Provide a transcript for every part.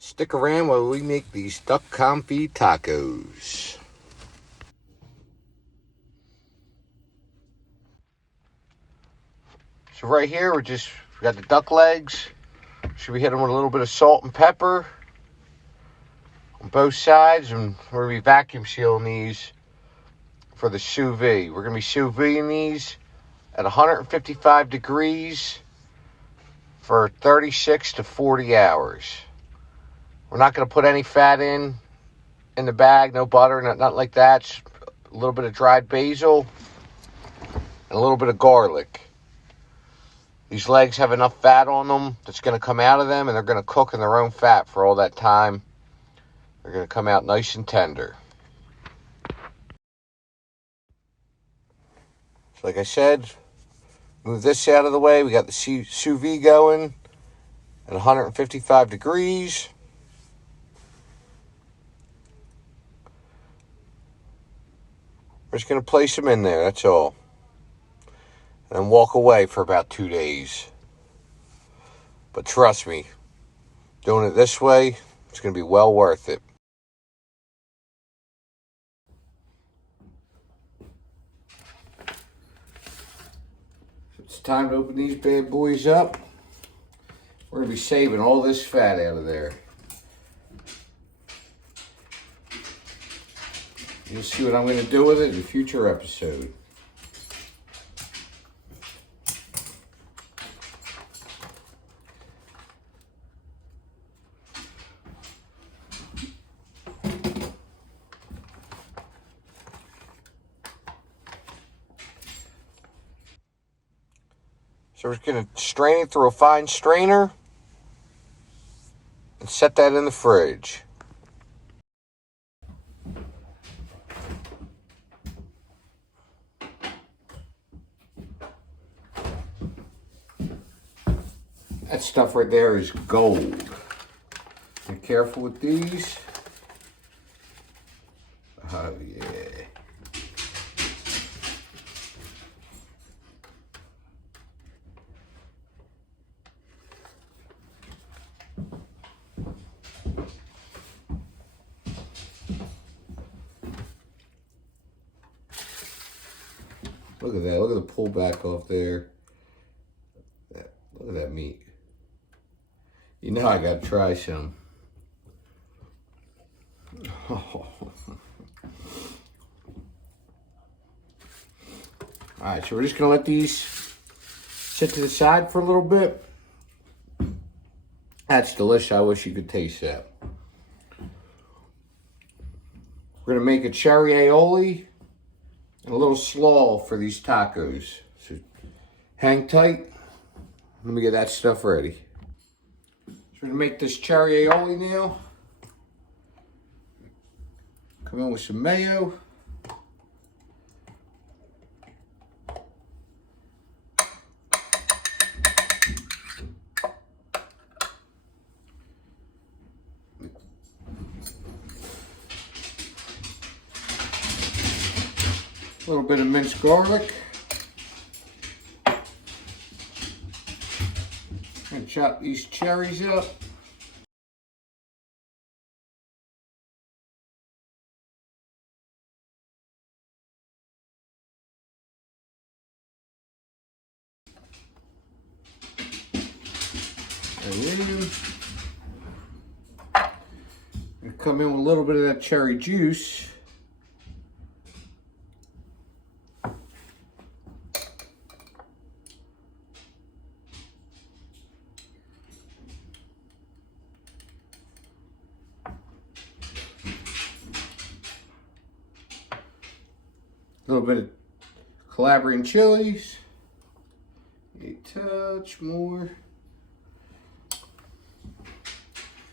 Stick around while we make these duck confit tacos. So right here, we got the duck legs. Should we hit them with a little bit of salt and pepper on both sides, and we're going to be vacuum sealing these for the sous vide. We're going to be sous videing these at 155 degrees for 36 to 40 hours. We're not going to put any fat in the bag, no butter, nothing like that. Just a little bit of dried basil and a little bit of garlic. These legs have enough fat on them that's going to come out of them, and they're going to cook in their own fat for all that time. They're going to come out nice and tender. So like I said, move this out of the way. We got the sous vide going at 155 degrees. We're just going to place them in there, that's all. And then walk away for about 2 days. But trust me, doing it this way, it's going to be well worth it. It's time to open these bad boys up. We're going to be saving all this fat out of there. You'll see what I'm going to do with it in a future episode. So we're just going to strain it through a fine strainer and set that in the fridge. That stuff right there is gold. Be careful with these. Oh yeah. Look at that. Look at the pullback off there. Look at that meat. You know I gotta try some. Oh. Alright, so we're just gonna let these sit to the side for a little bit. That's delicious. I wish you could taste that. We're gonna make a cherry aioli and a little slaw for these tacos. So hang tight. Let me get that stuff ready. So we're going to make this cherry aioli now. Come in with some mayo. A little bit of minced garlic. And chop these cherries up. And come in with a little bit of that cherry juice. A little bit of Calabrian chilies, a touch more,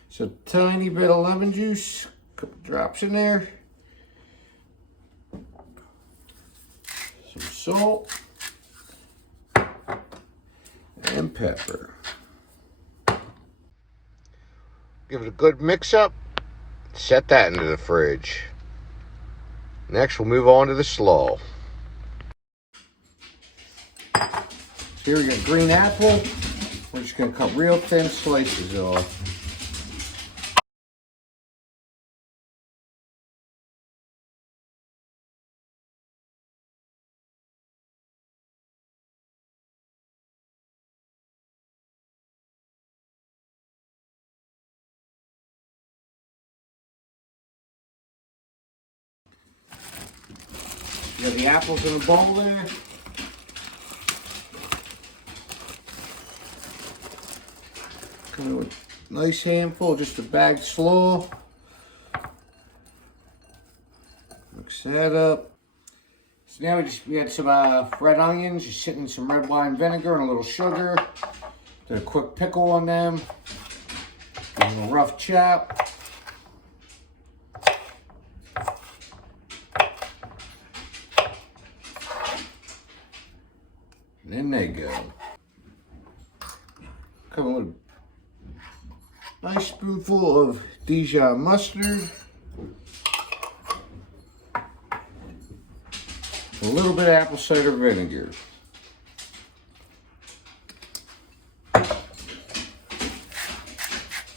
so a tiny bit of lemon juice, a couple drops in there, some salt, and pepper. Give it a good mix up, set that into the fridge. Next, we'll move on to the slaw. So here we got green apple. We're just gonna cut real thin slices off. You got the apples in the bowl there. Kind of a nice handful, just a bagged slaw. Mix that up. So now we had some red onions, just sitting in some red wine vinegar and a little sugar. Did a quick pickle on them. A little rough chop. And in they go. Come with a nice spoonful of Dijon mustard. A little bit of apple cider vinegar. A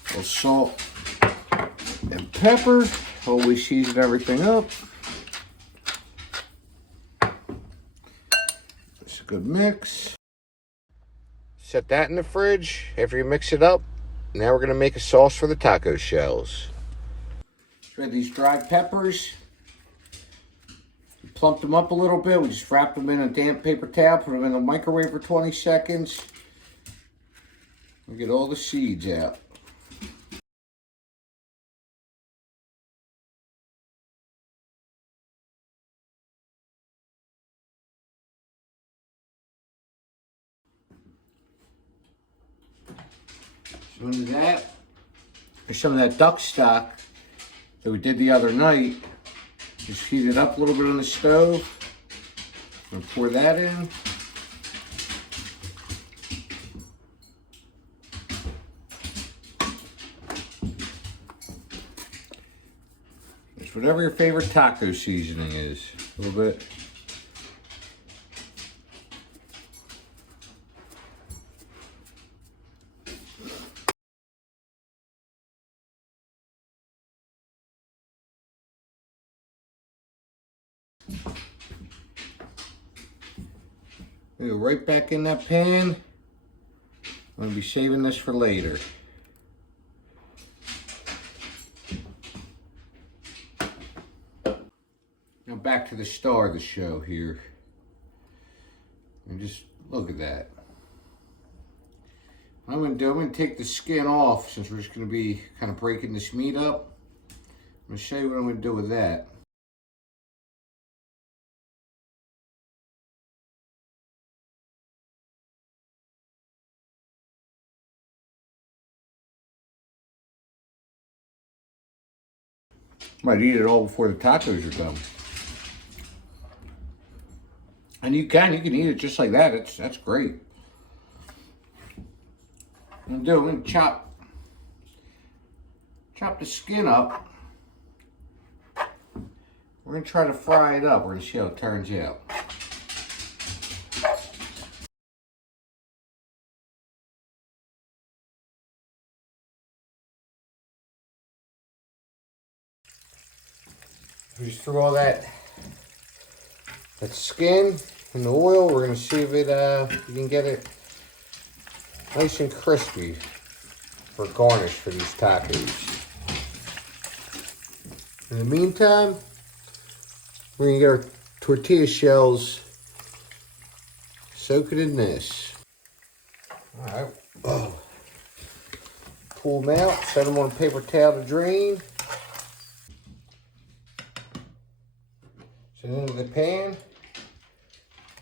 little salt and pepper. Always season everything up. It's a good mix. Set that in the fridge. After you mix it up, now we're going to make a sauce for the taco shells. We had these dried peppers. Plumped them up a little bit. We just wrapped them in a damp paper towel, put them in the microwave for 20 seconds. We get all the seeds out. So into that, there's some of that duck stock that we did the other night. Just heat it up a little bit on the stove. I'm gonna pour that in. It's whatever your favorite taco seasoning is. A little bit. We go right back in that pan. I'm going to be saving this for later. Now back to the star of the show here. And just look at that. What I'm going to take the skin off since we're just going to be kind of breaking this meat up. I'm going to show you what I'm going to do with that. Might eat it all before the tacos are done. And you can eat it just like that. That's great. I'm going to chop the skin up. We're going to try to fry it up. We're going to see how it turns out. We just threw all that skin in the oil. We're going to see if you can get it nice and crispy for garnish for these tacos. In the meantime, we're going to get our tortilla shells soaking in this. Alright. Pull them out, set them on a paper towel to drain. Set it into the pan.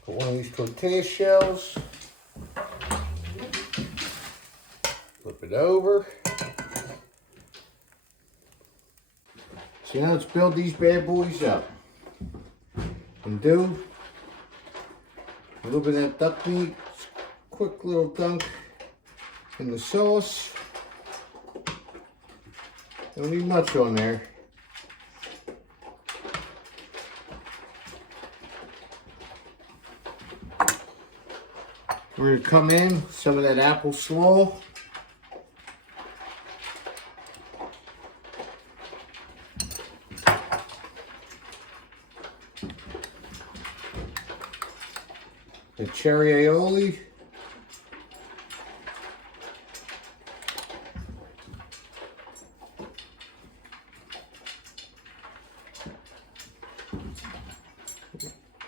Put one of these tortilla shells. Flip it over. So now let's build these bad boys up. And do a little bit of that duck meat. Quick little dunk in the sauce. Don't need much on there. We're going to come in with some of that apple slaw. The cherry aioli.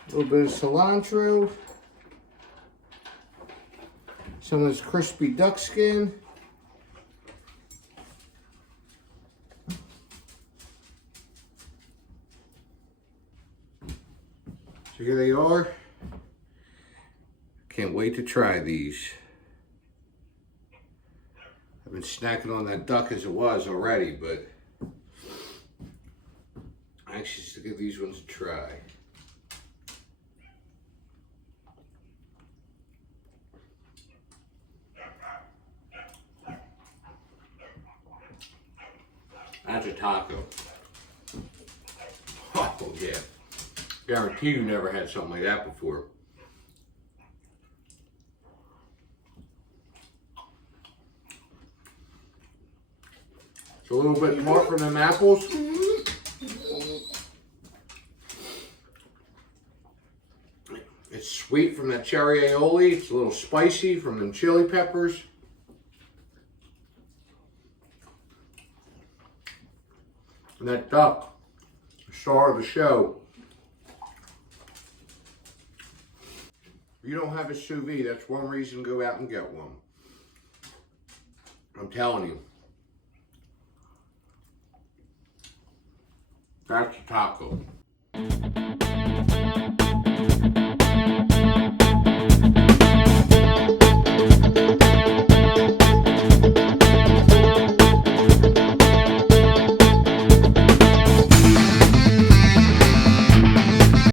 A little bit of cilantro. Some of this crispy duck skin. So here they are. Can't wait to try these. I've been snacking on that duck as it was already, but I'm anxious to give these ones a try. That's a taco. Oh yeah. Guarantee you never had something like that before. It's a little bit more from them apples. It's sweet from that cherry aioli. It's a little spicy from them chili peppers. And that duck, the star of the show. If you don't have a sous vide, that's one reason to go out and get one. I'm telling you. That's a taco.